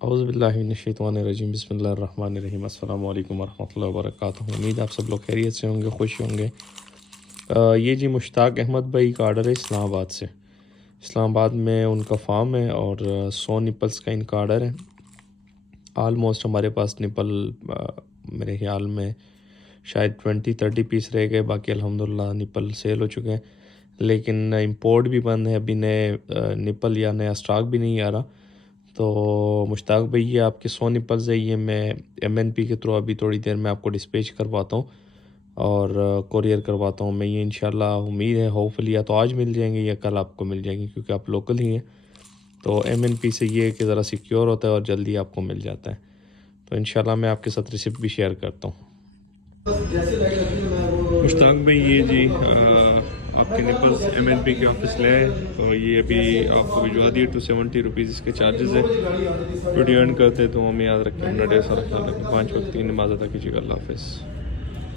औज़ुबिल्लाहिमिनश्शैतानिर्रजीम बिस्मिल्लाहिर्रहमानिर्रहीम अस्सलामु अलैकुम वरहमतुल्लाहि वबरकातुहू। उम्मीद आप सब लोग खैरियत से होंगे, खुश होंगे। ये जी मुश्ताक अहमद भाई का आर्डर है इस्लामाबाद से। इस्लामाबाद में उनका फार्म है और 100 निपल्स का इनका आर्डर है। आलमोस्ट हमारे पास निपल मेरे ख्याल में शायद 20-30 पीस रह गए, बाकी अल्हम्दुलिल्लाह निपल सेल हो चुके हैं। लेकिन इंपोर्ट भी बंद है, अभी नए निपल या नया स्टॉक भी नहीं आ रहा। तो मुश्ताक भाई ये आपके 100 निपल्स है, ये मैं MNP के थ्रू अभी थोड़ी देर में आपको डिस्पैच करवाता हूँ और कोरियर करवाता हूँ मैं। ये इंशाल्लाह उम्मीद है होपफुली या तो आज मिल जाएंगे या कल आपको मिल जाएंगे, क्योंकि आप लोकल ही हैं। तो MNP से ये कि ज़रा सिक्योर होता है और जल्दी आपको मिल जाता है। तो इंशाल्लाह मैं आपके साथ रिसिप्ट भी शेयर करता हूँ। मुश्ताक भाई ये जी आपके निपल्स MNP के ऑफिस ले आए, तो ये अभी आपको भिजवा दिए। 270 रुपीज़ इसके चार्जेस है। वीडियो एंड करते तो हमें याद रखें, अपना ढेर सारा ख्याल रखें। 5 वक्त की नमाज़ अदा कीजिएगा। अल्लाह हाफ़िज़।